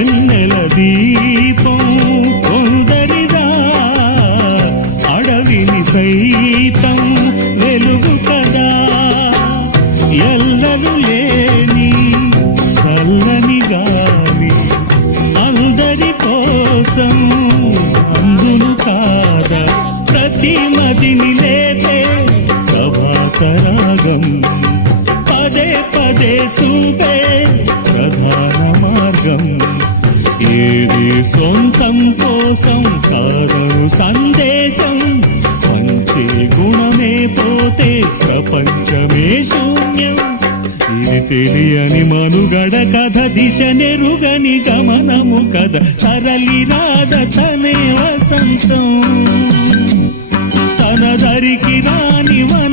వెన్నెల దీపం కొందరిదా అడవిని సైతం వెలుగు కదా? ఎల్లలు లేని చల్లని గాలి అందరి కోసం అందును కాదా ప్రతి మదిని లేపే ప్రభాకరాగం పదే పదే చూపే ఏది సొంతం కోసం కాదను సందేశం. మంచి గుణమే పోతే ప్రపంచమే శూన్యం. ఇది తెలియని మనుగడ కథ దిశ నెరుగని గమనము కథ. తరలి రాధ తనే వసంతం. తన దరికి రాని వనాల